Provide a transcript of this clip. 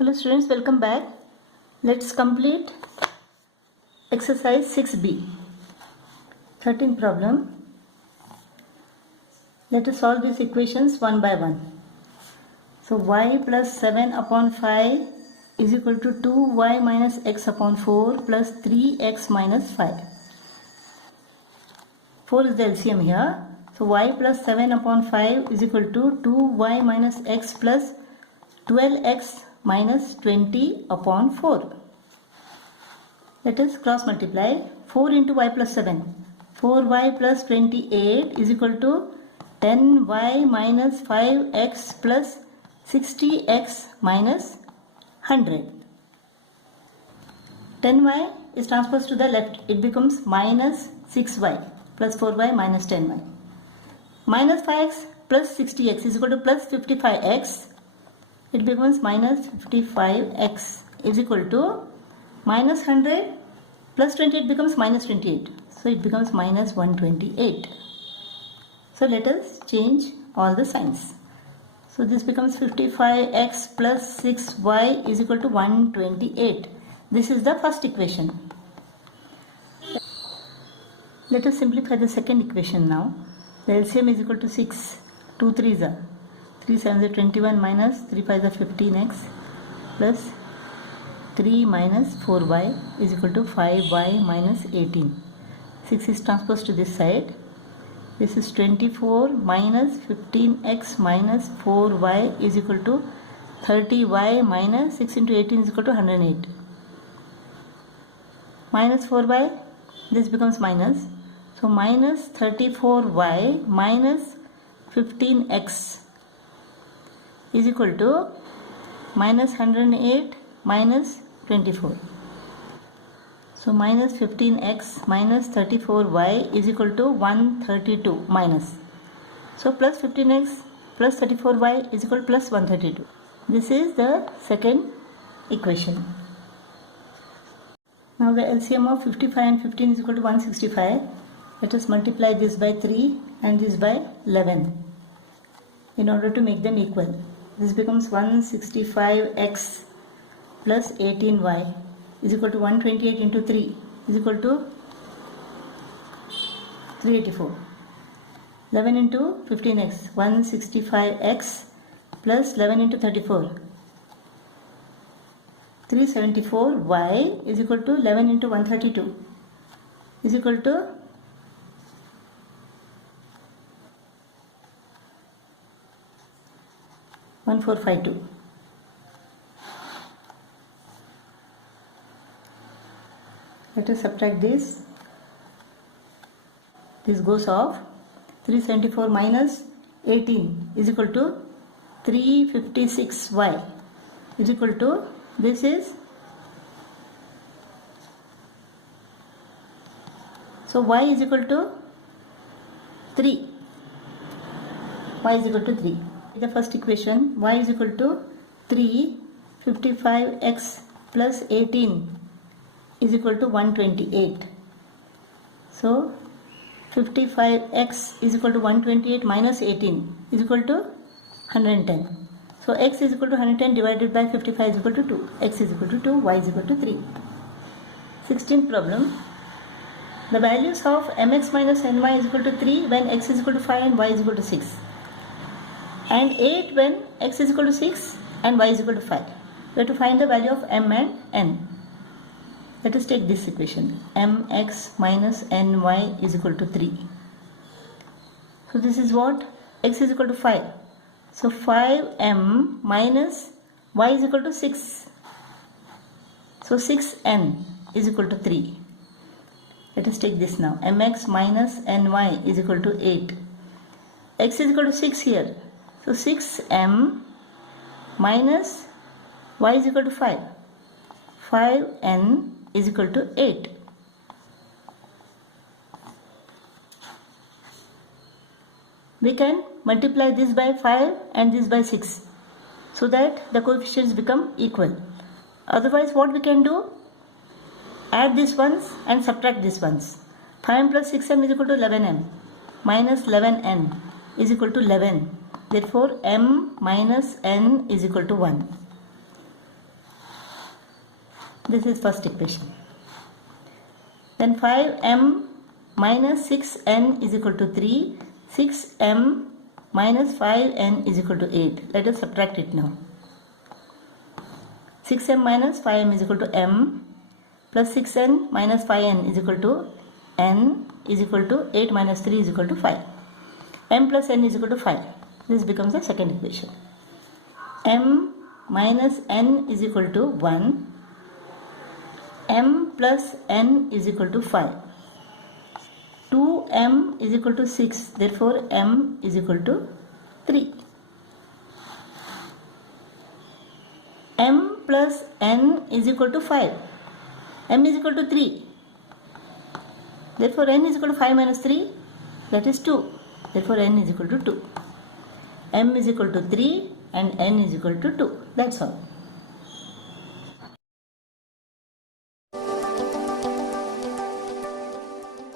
Hello students, welcome back. Let's complete exercise 6b. 13th problem. Let us solve these equations one by one. So y plus 7 upon 5 is equal to 2y minus x upon 4 plus 3x minus 5. 4 is the LCM here. So y plus 7 upon 5 is equal to 2y minus x plus 12x minus 20 upon 4. Let us cross multiply. 4 into y plus 7. 4y plus 28 is equal to 10y minus 5x plus 60x minus 100. 10y is transposed to the left. It becomes minus 6y plus 4y minus 10y. Minus 5x plus 60x is equal to plus 55x. It becomes minus 55x is equal to minus 100 plus 28 becomes minus 28. So it becomes minus 128. So let us change all the signs. So this becomes 55x plus 6y is equal to 128. This is the first equation. Let us simplify the second equation now. The LCM is equal to 6. 2 3s are 3 7s are 21 minus 3 5s are 15x plus 3 minus 4y is equal to 5y minus 18. 6 is transposed to this side. This is 24 minus 15x minus 4y is equal to 30y minus 6 into 18 is equal to 108. Minus 4y, this becomes minus. So minus 34y minus 15x is equal to minus 108 minus 24. So minus 15x minus 34y is equal to 132 minus. So plus 15x plus 34y is equal to plus 132. This is the second equation. Now the LCM of 55 and 15 is equal to 165. Let us multiply this by 3 and this by 11 in order to make them equal. This becomes 165x plus 18y is equal to 128 into 3 is equal to 384. 11 into 15x, 165x plus 11 into 34. 374y is equal to 11 into 132 is equal to 1452. Let us subtract this. This goes off. 374 minus 18 is equal to 356y is equal to, this is, so y is equal to 3. Y is equal to 3. The first equation, y is equal to 3, 55x plus 18 is equal to 128. So 55x is equal to 128 minus 18 is equal to 110. So x is equal to 110 divided by 55 is equal to 2. X is equal to 2, y is equal to 3. 16th problem. The values of mx minus ny is equal to 3 when x is equal to 5 and y is equal to 6. And 8 when x is equal to 6 and y is equal to 5. We have to find the value of m and n. Let us take this equation. Mx minus ny is equal to 3. So this is what? X is equal to 5. So 5m minus y is equal to 6. So 6n is equal to 3. Let us take this now. Mx minus ny is equal to 8. X is equal to 6 here. So 6m minus y is equal to 5. 5n is equal to 8. We can multiply this by 5 and this by 6 so that the coefficients become equal. Otherwise what we can do? Add these ones and subtract these ones. 5m plus 6m is equal to 11m minus 11n is equal to 11. Therefore, m minus n is equal to 1. This is first equation. Then 5m minus 6n is equal to 3. 6m minus 5n is equal to 8. Let us subtract it now. 6m minus 5m is equal to m plus 6n minus 5n is equal to n is equal to 8 minus 3 is equal to 5. M plus n is equal to 5. This becomes the second equation. M minus n is equal to 1. M plus n is equal to 5. 2m is equal to 6. Therefore, m is equal to 3. M plus n is equal to 5. M is equal to 3. Therefore, n is equal to 5 minus 3. That is 2. Therefore, n is equal to 2. M is equal to 3 and n is equal to 2. That's all.